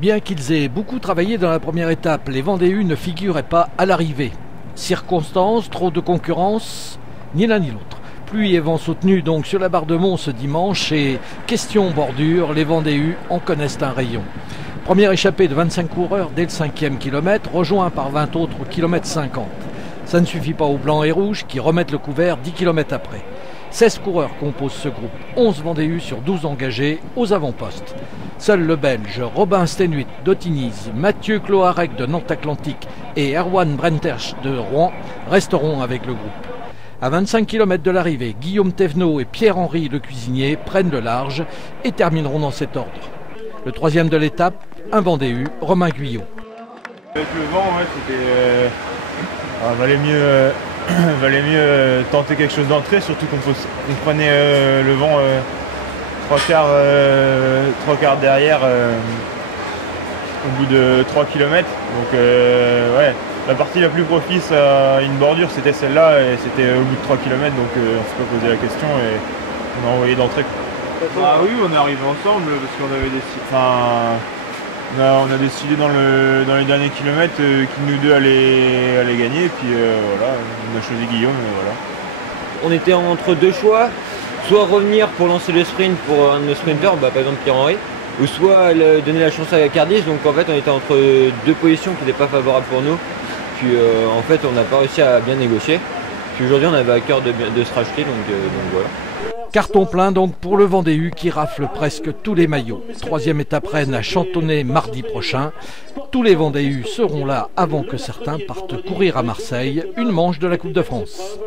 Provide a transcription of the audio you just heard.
Bien qu'ils aient beaucoup travaillé dans la première étape, les Vendéus ne figuraient pas à l'arrivée. Circonstances, trop de concurrence, ni l'un ni l'autre. Pluie et vent soutenus donc sur la barre de Mont ce dimanche et question bordure, les Vendéus en connaissent un rayon. Première échappée de 25 coureurs dès le 5e kilomètre, rejoint par 20 autres au kilomètre 50. Ça ne suffit pas aux blancs et rouges qui remettent le couvert 10 km après. 16 coureurs composent ce groupe, 11 Vendéus sur 12 engagés aux avant-postes. Seul le Belge Robin Stenuit d'Autignies, Mathieu Cloarec de Nantes-Atlantique et Erwan Brentersch de Rouen resteront avec le groupe. À 25 km de l'arrivée, Guillaume Thévenot et Pierre-Henri Le Cuisinier prennent le large et termineront dans cet ordre. Le troisième de l'étape, un Vendéu, Romain Guyot. Avec le vent, ouais, c'était... valait mieux tenter quelque chose d'entrée, surtout qu'on prenait le vent trois quarts derrière au bout de 3 km. Donc ouais, la partie la plus propice à une bordure c'était celle-là et c'était au bout de 3 km, donc on s'est pas posé la question et on a envoyé d'entrée. Ah oui, on est arrivé ensemble parce qu'on avait décidé. On a décidé dans les derniers kilomètres qui nous deux allait gagner, et puis voilà, on a choisi Guillaume, voilà. On était entre deux choix, soit revenir pour lancer le sprint pour un de nos sprinters, par exemple Pierre-Henri, ou soit donner la chance à Cardis. Donc en fait on était entre deux positions qui n'étaient pas favorables pour nous, puis en fait on n'a pas réussi à bien négocier. Puis aujourd'hui on avait à cœur de se racheter, donc voilà. Carton plein donc pour le Vendéu qui rafle presque tous les maillots. Troisième étape Rennes à Chantonnay mardi prochain. Tous les Vendéus seront là avant que certains partent courir à Marseille une manche de la Coupe de France.